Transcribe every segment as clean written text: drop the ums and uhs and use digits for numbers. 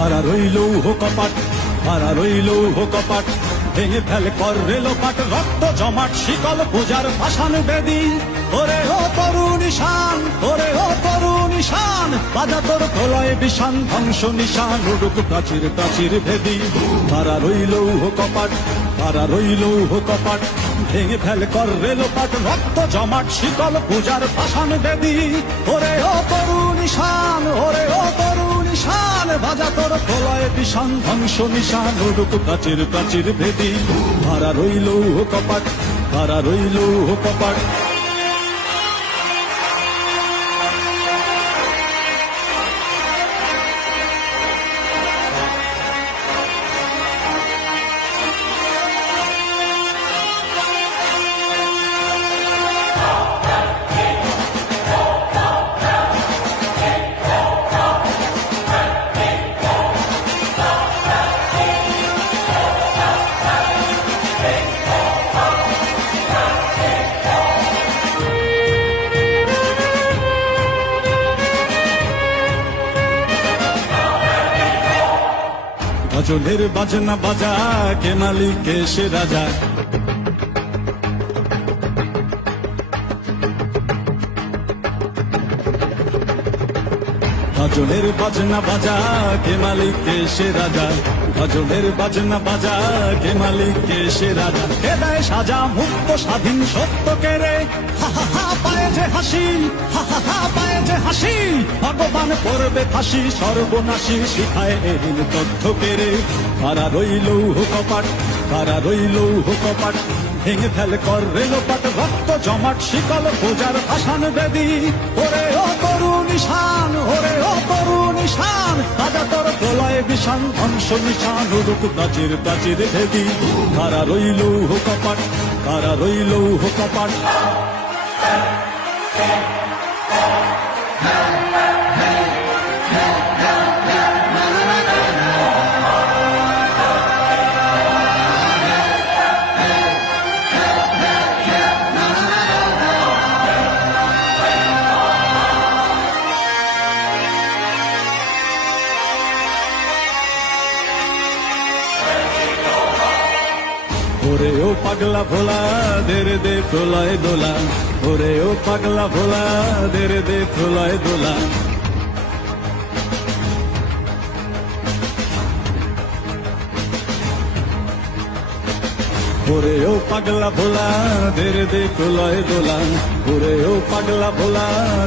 খাড়া রইল কপাট, খাড়া রইল কপাট, ভেঙে ফেলে কর রেলোপাট, রক্ত জমাট শিকল পূজার পাষাণ বেদী। ওরে ও তরুণ ঈশান, ওরে ও তরুণ ঈশান, বাজা তোর প্রলয় বিষান, ধ্বংস নিশান, উড়ুক প্রাচীর প্রাচীর ভেদী। খাড়া রইল কপাট, খাড়া রইল কপাট, ভেঙে ফেলে কর রেলোপাট, রক্ত জমাট শিকল পূজার পাষাণ বেদী। ওরে ও তরুণ ঈশান, ওরে ও তরুণ ঈশান, বাজা তোর প্রলয় বিষান, ধ্বংস নিশান, উড়ুক প্রাচীর প্রাচীর ভেদী। খাড়া রইল কপাট, খাড়া রইল কপাট। গজলের বাজনা বাজা, কে মালিক কে সে রাজা। গজলের বাজনা বাজা, কে মালিক কে সে রাজা। গজলের বাজনা বাজা, কে মালিক কে সে রাজা। কে দেয় সাজা মুক্ত স্বাধীন সত্য কে রে, হা হা হা পায়ে যে হাসি, হা হা হা পায়ে যে হাসি। ভগবান করবে ফাঁসি সর্বনাশী, শিখায় এদিন তথ্য কে রে। কারা রইল কপাট, কারা রইল কপাট, ভেঙে ফেলে কর রেলোপাট, রক্ত জমাট শিকল পূজার পাষাণ বেদী। ওরে ও তরুণ ঈশান, ওরে ও তরুণ ঈশান, বাজা তোর প্রলয় বিষান, ধ্বংস নিশান, উড়ুক প্রাচীর প্রাচীর ভেদী। কারা রইল কপাট, কারা রইল কপাট। ওরে ও পাগলা ভোলা, দেরে দে প্রলয় দোলা। ওরে ও পাগলা ভোলা, দেরে দে প্রলয় দোলা। ওরে ও পাগলা ভোলা, দেরে দে প্রলয় দোলা। ওরে ও পাগলা ভোলা,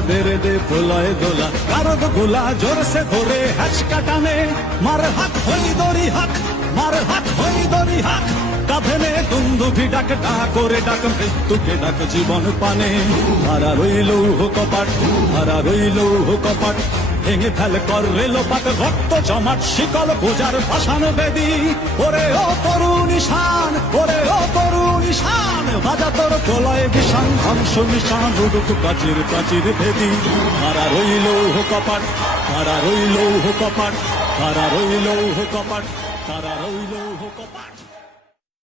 দেরে দে প্রলয় দোলা। কারো গোলা জোরসে ধরে হ্যাচকা টানে, মার হাত হই দড়ি হাক, মার হাত হই দড়ি হাক। কাঁধে নে দুন্দুভি ডাক, ডাক করে ডাক মৃত্যুকে ডাক জীবন পানে। হারা রইল কপাট, হারা রইল কপাট, ভেঙে ফেলে কর রেলোপাট, রক্ত জমাট শিকল পূজার পাষাণ বেদী। ওরে ও তরুণ ঈশান, ওরে ও তরুণ ঈশান, বাজা তোর প্রলয় বিষান, ধ্বংস নিশান, উড়ুক প্রাচীর প্রাচীর ভেদী। হারা রইল কপাট, হারা রইল কপাট, হারা রইল কপাট, হারা রইল কপাট।